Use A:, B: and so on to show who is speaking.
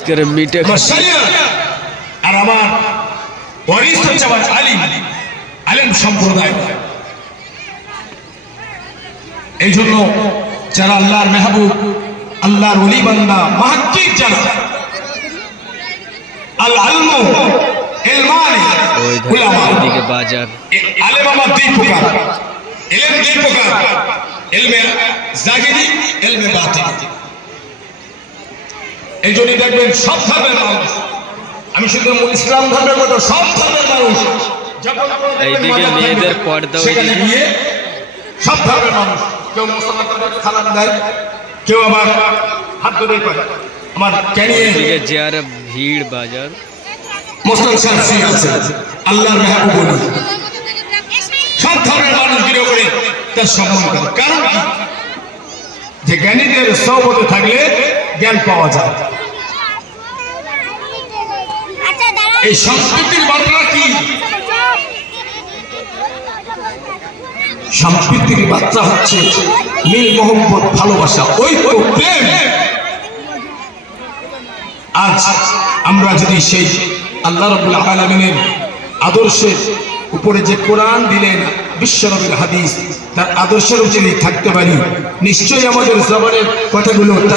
A: আজকের মিটে
B: আর আমার ওয়ারিস হচ্ছে আমার আলিম আলেম সম্প্রদায়। এই জন্য যারা আল্লাহর মেহবুব আল্লাহর অলি বান্দা মাহাক্কিক যারা আল আলমু ইলমানি উলামা
A: দিকে বাজার।
B: আলেম আমার দুই প্রকার। এলেম দুই প্রকার। এলমে জাগিরি এলমে বাতিনি এই জন্যই দেখবেন সব ধর্মের মানুষ। আমি শুধু ইসলাম ধর্মের মতো সব ধর্মের মানুষ।
A: এইদিকে
B: মাজার
A: মেয়েদের
B: ভাঙবে,
A: পর্দা
B: সেখানে
A: ওইদিকে।
B: গিয়ে সব ধর্মের মানুষ কেউ মুসলমানদের খালাম দেয় কেউ আবার হাত ধরে করে। আমার
A: ভিড় বাজার।
B: আছে আল্লাহর মেহবুব বলি সব ধর্মের মানুষ বিরোধ করে তার সম্মান করে। কারণ কি? যে জ্ঞানীদের সহমতে থাকলে জ্ঞান পাওয়া যায়। এই সংস্কৃতির বার্তা কি সম্প্রীতির বার্তা হচ্ছে মিল মোহাম্মদ ভালোবাসা, ঐক্য, প্রেম আজ আমরা যদি সেই আল্লাহ রবুল্লাহ আলমিনের আদর্শের উপরে যে কোরআন দিলেন, বিশ্বনবীর হাদিস, তার আদর্শের যদি থাকতে পারি, নিশ্চয়ই আমাদের জবানের কথাগুলো হবে।